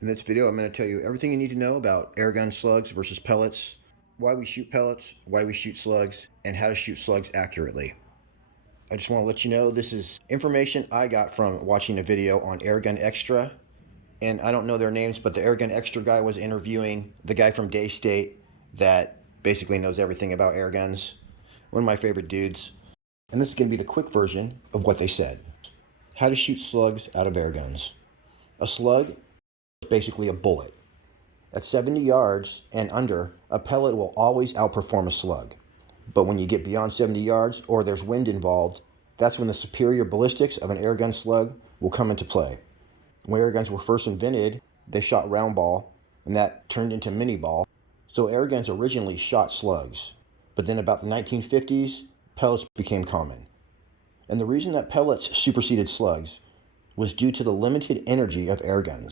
In this video, I'm going to tell you everything you need to know about airgun slugs versus pellets, why we shoot pellets, why we shoot slugs, and how to shoot slugs accurately. I just want to let you know this is information I got from watching a video on Airgun Extra. And I don't know their names, but the Airgun Extra guy was interviewing the guy from Daystate that basically knows everything about air guns. One of my favorite dudes. And this is going to be the quick version of what they said. How to shoot slugs out of air guns. A slug is basically a bullet. At 70 yards and under, a pellet will always outperform a slug. But when you get beyond 70 yards or there's wind involved, that's when the superior ballistics of an airgun slug will come into play. When airguns were first invented, they shot round ball, and that turned into mini ball. So airguns originally shot slugs. But then about the 1950s, pellets became common. And the reason that pellets superseded slugs was due to the limited energy of airguns.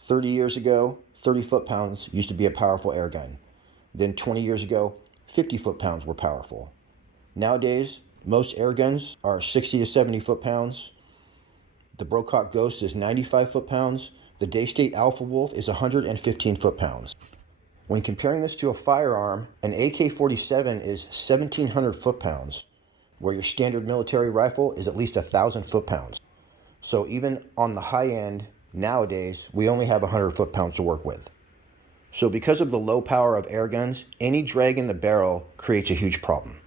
30 years ago, 30 foot-pounds used to be a powerful airgun. Then 20 years ago, 50 foot-pounds were powerful. Nowadays, most airguns are 60 to 70 foot-pounds. The Brocock Ghost is 95 foot-pounds. The Daystate Alpha Wolf is 115 foot-pounds. When comparing this to a firearm, an AK-47 is 1,700 foot-pounds, where your standard military rifle is at least 1,000 foot-pounds. So even on the high end, nowadays, we only have 100 foot-pounds to work with. So because of the low power of air guns, any drag in the barrel creates a huge problem.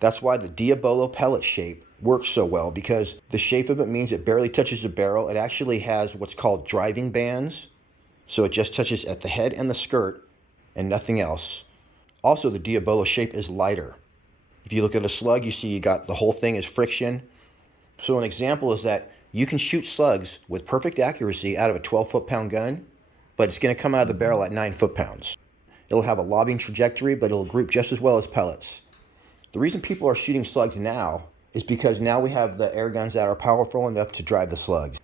That's why the Diabolo pellet shape works so well, because the shape of it means it barely touches the barrel. It actually has what's called driving bands, so it just touches at the head and the skirt and nothing else. Also, the Diabolo shape is lighter. If you look at a slug, you see you got the whole thing is friction. So an example is that you can shoot slugs with perfect accuracy out of a 12 foot-pound gun, but it's going to come out of the barrel at 9 foot-pounds. It'll have a lobbing trajectory, but it'll group just as well as pellets. The reason people are shooting slugs now is because now we have the air guns that are powerful enough to drive the slugs.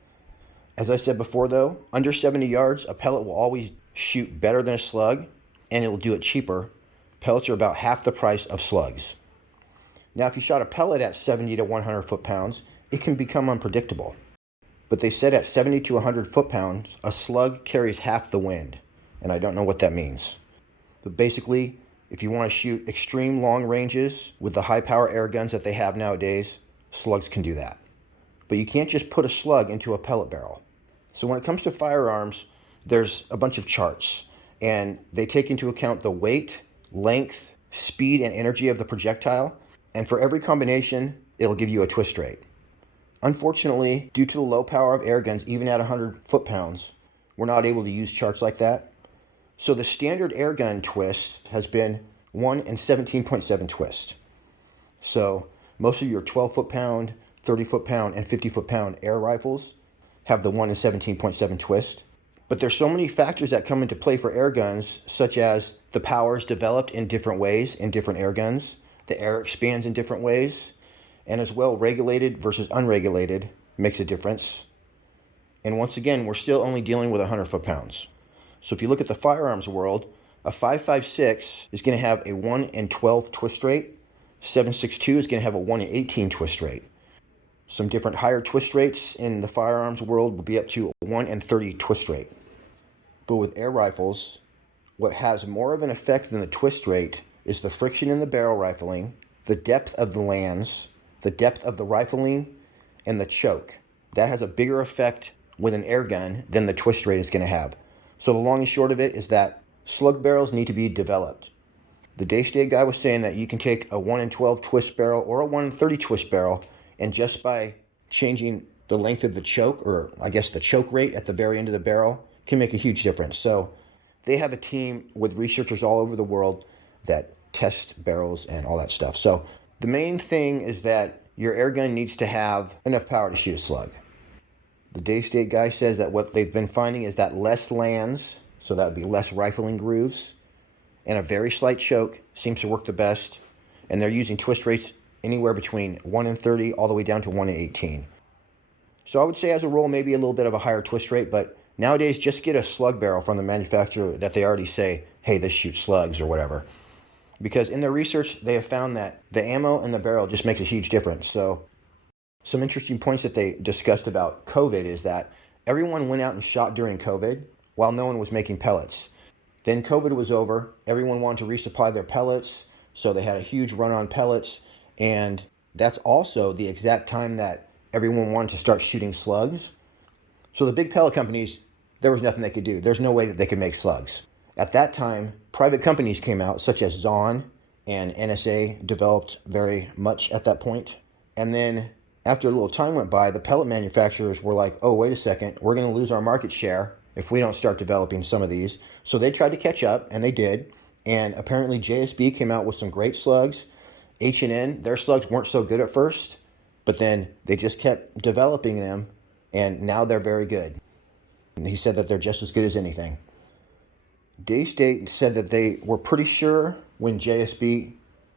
As I said before though, under 70 yards, a pellet will always shoot better than a slug, and it'll do it cheaper. Pellets are about half the price of slugs. Now, if you shot a pellet at 70 to 100 foot-pounds, it can become unpredictable. But they said at 70 to 100 foot-pounds, a slug carries half the wind, and I don't know what that means. But basically, if you want to shoot extreme long ranges with the high-power air guns that they have nowadays, slugs can do that. But you can't just put a slug into a pellet barrel. So when it comes to firearms, there's a bunch of charts, and they take into account the weight, length, speed, and energy of the projectile, and for every combination, it'll give you a twist rate. Unfortunately, due to the low power of air guns, even at 100 foot-pounds, we're not able to use charts like that. So the standard air gun twist has been 1 in 17.7 twist. So most of your 12 foot-pound, 30 foot-pound, and 50 foot-pound air rifles have the 1 in 17.7 twist. But there's so many factors that come into play for air guns, such as the power is developed in different ways in different air guns, the air expands in different ways, and as well regulated versus unregulated makes a difference. And once again, we're still only dealing with 100 foot-pounds. So if you look at the firearms world, a 5.56 is going to have a 1 in 12 twist rate. 7.62 is going to have a 1 in 18 twist rate. Some different higher twist rates in the firearms world will be up to a 1 in 30 twist rate. But with air rifles, what has more of an effect than the twist rate is the friction in the barrel rifling, the depth of the lands, the depth of the rifling, and the choke. That has a bigger effect with an air gun than the twist rate is going to have. So the long and short of it is that slug barrels need to be developed. The Daystate guy was saying that you can take a 1 in 12 twist barrel or a 1 in 30 twist barrel, and just by changing the length of the choke, or I guess the choke rate at the very end of the barrel, can make a huge difference. So they have a team with researchers all over the world that test barrels and all that stuff. So the main thing is that your air gun needs to have enough power to shoot a slug. The Daystate guy says that what they've been finding is that less lands, so that would be less rifling grooves, and a very slight choke seems to work the best. And they're using twist rates anywhere between 1 in 30 all the way down to 1 in 18. So I would say as a rule, maybe a little bit of a higher twist rate, but nowadays just get a slug barrel from the manufacturer that they already say, hey, this shoots slugs or whatever. Because in their research, they have found that the ammo in the barrel just makes a huge difference. So some interesting points that they discussed about COVID is that everyone went out and shot during COVID, while no one was making pellets. Then COVID was over. Everyone wanted to resupply their pellets, so they had a huge run on pellets. And that's also the exact time that everyone wanted to start shooting slugs. So the big pellet companies, there was nothing they could do. There's no way that they could make slugs. At that time, private companies came out, such as Zon and NSA developed very much at that point. And then after a little time went by, the pellet manufacturers were like, oh, wait a second, we're going to lose our market share if we don't start developing some of these. So they tried to catch up, and they did. And apparently JSB came out with some great slugs. H&N, their slugs weren't so good at first, but then they just kept developing them, and now they're very good. And he said that they're just as good as anything. Daystate said that they were pretty sure when JSB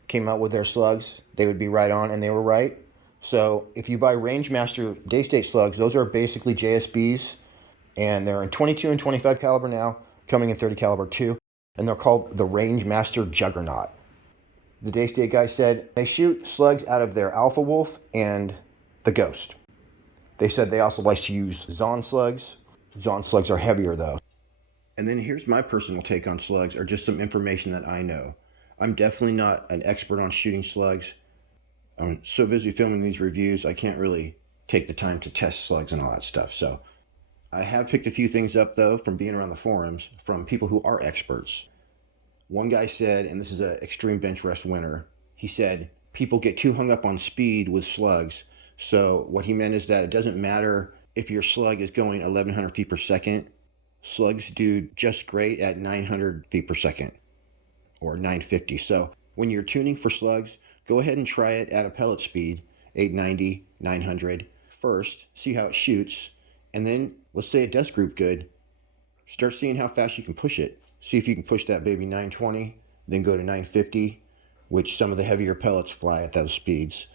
came out with their slugs, they would be right on, and they were right. So if you buy Rangemaster Daystate slugs, those are basically JSBs, and they're in 22 and 25 caliber now, coming in 30 caliber too, and they're called the Rangemaster Juggernaut. The Daystate guy said they shoot slugs out of their Alpha Wolf and the Ghost. They said they also like to use Zon slugs. Zon slugs are heavier though. And then here's my personal take on slugs, or just some information that I know. I'm definitely not an expert on shooting slugs. I'm so busy filming these reviews, I can't really take the time to test slugs and all that stuff. So I have picked a few things up though from being around the forums from people who are experts. One guy said, and this is an extreme bench rest winner, he said people get too hung up on speed with slugs. So what he meant is that it doesn't matter if your slug is going 1100 feet per second. Slugs do just great at 900 feet per second or 950. So when you're tuning for slugs, go ahead and try it at a pellet speed, 890, 900 first, see how it shoots. And then let's say it does group good, start seeing how fast you can push it. See if you can push that baby 920, then go to 950, which some of the heavier pellets fly at those speeds.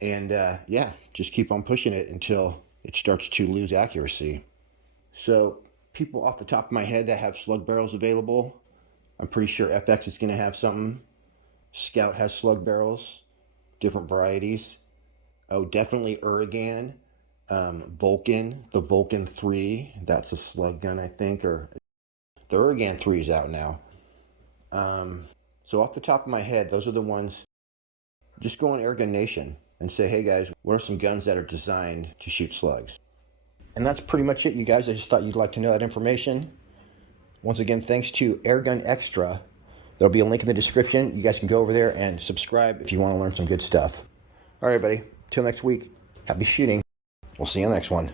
And yeah, just keep on pushing it until it starts to lose accuracy. So people off the top of my head that have slug barrels available, I'm pretty sure FX is going to have something. Scout has slug barrels, different varieties. Oh, definitely Airgun, Vulcan, the Vulcan 3, that's a slug gun, I think, or the Airgun 3 is out now. So off the top of my head, those are the ones. Just go on Airgun Nation and say, hey guys, what are some guns that are designed to shoot slugs? And that's pretty much it, you guys. I just thought you'd like to know that information. Once again, thanks to Airgun Extra. There'll be a link in the description. You guys can go over there and subscribe if you want to learn some good stuff. All right, everybody. Till next week, happy shooting. We'll see you on the next one.